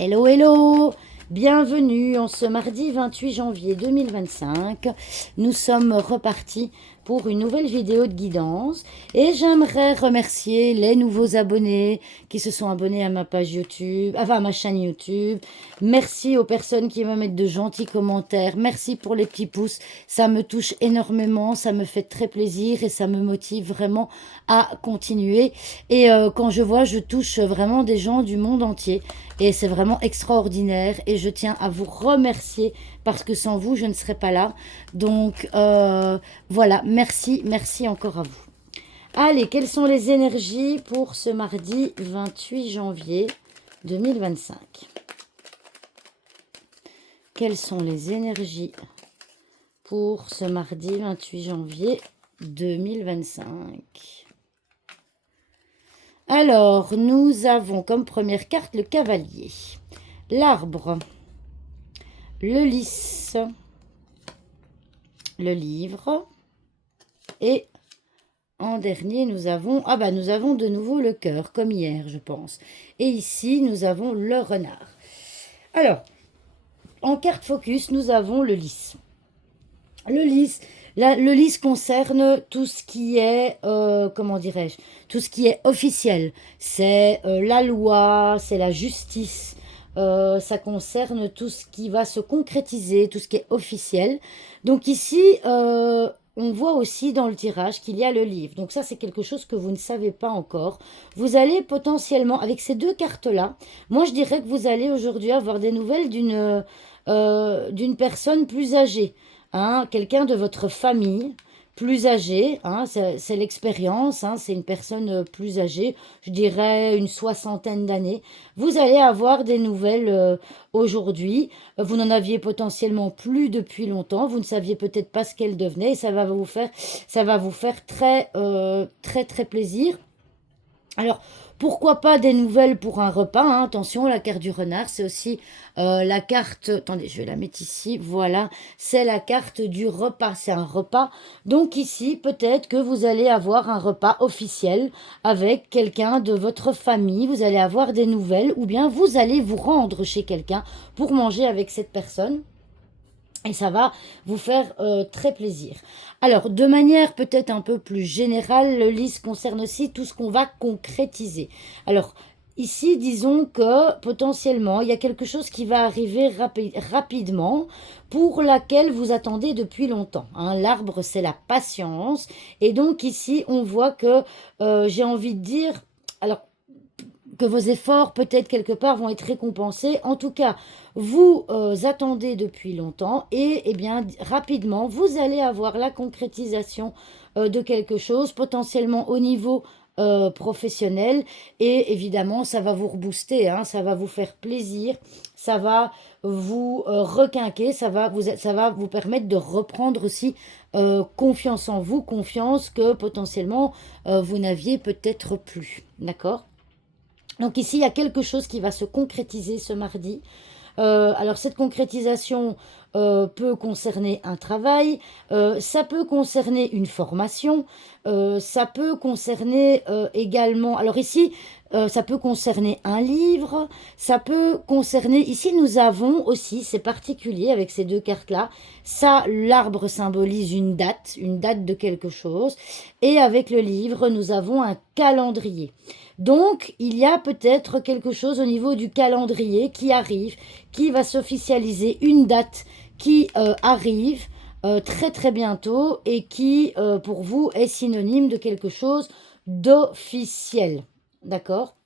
Hello, hello! Bienvenue en ce mardi 28 janvier 2025. Nous sommes repartis pour une nouvelle vidéo de guidance et j'aimerais remercier les nouveaux abonnés qui se sont abonnés à ma page YouTube, enfin à ma chaîne YouTube. Merci aux personnes qui me mettent de gentils commentaires. Merci pour les petits pouces. Ça me touche énormément, ça me fait très plaisir et ça me motive vraiment à continuer. Et quand je touche vraiment des gens du monde entier. Et c'est vraiment extraordinaire et je tiens à vous remercier parce que sans vous, je ne serais pas là. Donc voilà, merci, merci encore à vous. Allez, quelles sont les énergies pour ce mardi 28 janvier 2025? Quelles sont les énergies pour ce mardi 28 janvier 2025? Alors, nous avons comme première carte le cavalier, l'arbre, le lys, le livre et en dernier, nous avons de nouveau le cœur, comme hier, je pense. Et ici, nous avons le renard. Alors, en carte focus, nous avons le lys. Le lys concerne tout ce qui est, comment dirais-je, tout ce qui est officiel. C'est la loi, c'est la justice. Ça concerne tout ce qui va se concrétiser, tout ce qui est officiel. Donc ici, on voit aussi dans le tirage qu'il y a le livre. Donc ça, c'est quelque chose que vous ne savez pas encore. Vous allez potentiellement, avec ces deux cartes-là, moi je dirais que vous allez aujourd'hui avoir des nouvelles d'une personne plus âgée. Hein, quelqu'un de votre famille plus âgé, hein, c'est l'expérience, hein, c'est une personne plus âgée, je dirais une soixantaine d'années. Vous allez avoir des nouvelles aujourd'hui. Vous n'en aviez potentiellement plus depuis longtemps. Vous ne saviez peut-être pas ce qu'elle devenait et ça va vous faire très, très, très plaisir. Alors, pourquoi pas des nouvelles pour un repas, hein. Attention, la carte du renard, c'est aussi la carte... Attendez, je vais la mettre ici. Voilà, c'est la carte du repas. C'est un repas. Donc ici, peut-être que vous allez avoir un repas officiel avec quelqu'un de votre famille. Vous allez avoir des nouvelles ou bien vous allez vous rendre chez quelqu'un pour manger avec cette personne. Et ça va vous faire très plaisir. Alors, de manière peut-être un peu plus générale, le lys concerne aussi tout ce qu'on va concrétiser. Alors, ici, disons que potentiellement, il y a quelque chose qui va arriver rapidement pour laquelle vous attendez depuis longtemps. Hein. L'arbre, c'est la patience. Et donc ici, on voit que j'ai envie de dire... Alors, que vos efforts, peut-être quelque part, vont être récompensés. En tout cas, vous attendez depuis longtemps et eh bien, rapidement, vous allez avoir la concrétisation de quelque chose, potentiellement au niveau professionnel. Et évidemment, ça va vous rebooster, hein, ça va vous faire plaisir, ça va vous requinquer, ça va vous permettre de reprendre aussi confiance en vous, confiance que potentiellement vous n'aviez peut-être plus. D'accord ? Donc ici, il y a quelque chose qui va se concrétiser ce mardi. Alors cette concrétisation peut concerner un travail, ça peut concerner une formation, ça peut concerner également, alors ici, ça peut concerner un livre, ça peut concerner, ici nous avons aussi, c'est particulier avec ces deux cartes-là, ça, l'arbre symbolise une date de quelque chose, et avec le livre, nous avons un calendrier. Donc, il y a peut-être quelque chose au niveau du calendrier qui arrive, qui va s'officialiser, une date qui arrive très très bientôt et qui, pour vous, est synonyme de quelque chose d'officiel. D'accord?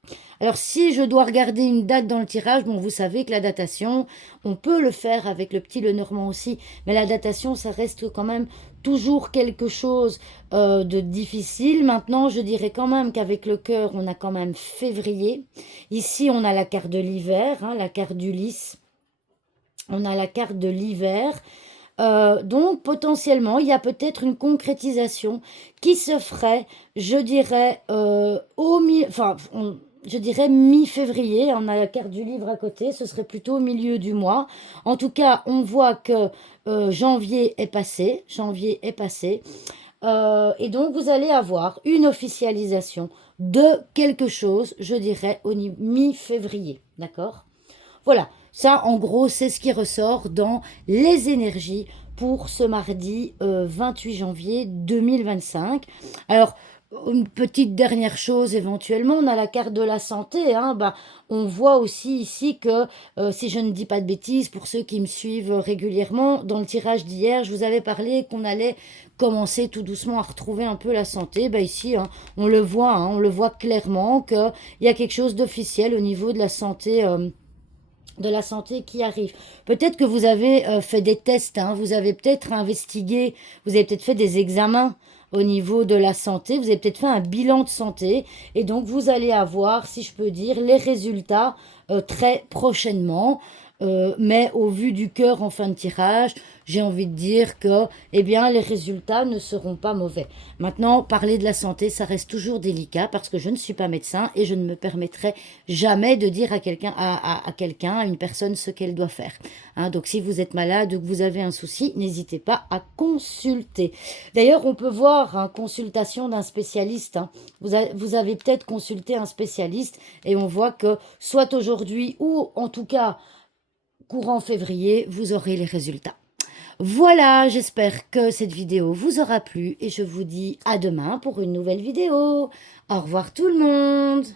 Alors, si je dois regarder une date dans le tirage, bon, vous savez que la datation, on peut le faire avec le petit Lenormand aussi, mais la datation, ça reste quand même toujours quelque chose de difficile. Maintenant, je dirais quand même qu'avec le cœur, on a quand même février. Ici, on a la carte de l'hiver, hein, la carte du lys. On a la carte de l'hiver. Donc, potentiellement, il y a peut-être une concrétisation qui se ferait, je dirais, je dirais mi-février. On a la carte du livre à côté, ce serait plutôt au milieu du mois. En tout cas, on voit que janvier est passé. Janvier est passé. Et donc, vous allez avoir une officialisation de quelque chose, je dirais, au mi-février. D'accord ? Voilà, ça en gros c'est ce qui ressort dans les énergies pour ce mardi 28 janvier 2025. Alors, une petite dernière chose éventuellement, on a la carte de la santé, hein, bah, on voit aussi ici que, si je ne dis pas de bêtises, pour ceux qui me suivent régulièrement, dans le tirage d'hier, je vous avais parlé qu'on allait commencer tout doucement à retrouver un peu la santé. Bah ici, hein, on le voit clairement qu'il y a quelque chose d'officiel au niveau de la santé qui arrive. Peut-être que vous avez fait des tests, hein, vous avez peut-être investigué, vous avez peut-être fait des examens au niveau de la santé, vous avez peut-être fait un bilan de santé, et donc vous allez avoir, si je peux dire, les résultats très prochainement. Mais au vu du cœur en fin de tirage, j'ai envie de dire que eh bien, les résultats ne seront pas mauvais. Maintenant, parler de la santé, ça reste toujours délicat parce que je ne suis pas médecin et je ne me permettrai jamais de dire à quelqu'un, à une personne, ce qu'elle doit faire. Hein, donc, si vous êtes malade ou que vous avez un souci, n'hésitez pas à consulter. D'ailleurs, on peut voir une consultation d'un spécialiste. Hein. Vous avez peut-être consulté un spécialiste et on voit que soit aujourd'hui ou en tout cas courant février, vous aurez les résultats. Voilà, j'espère que cette vidéo vous aura plu et je vous dis à demain pour une nouvelle vidéo. Au revoir tout le monde!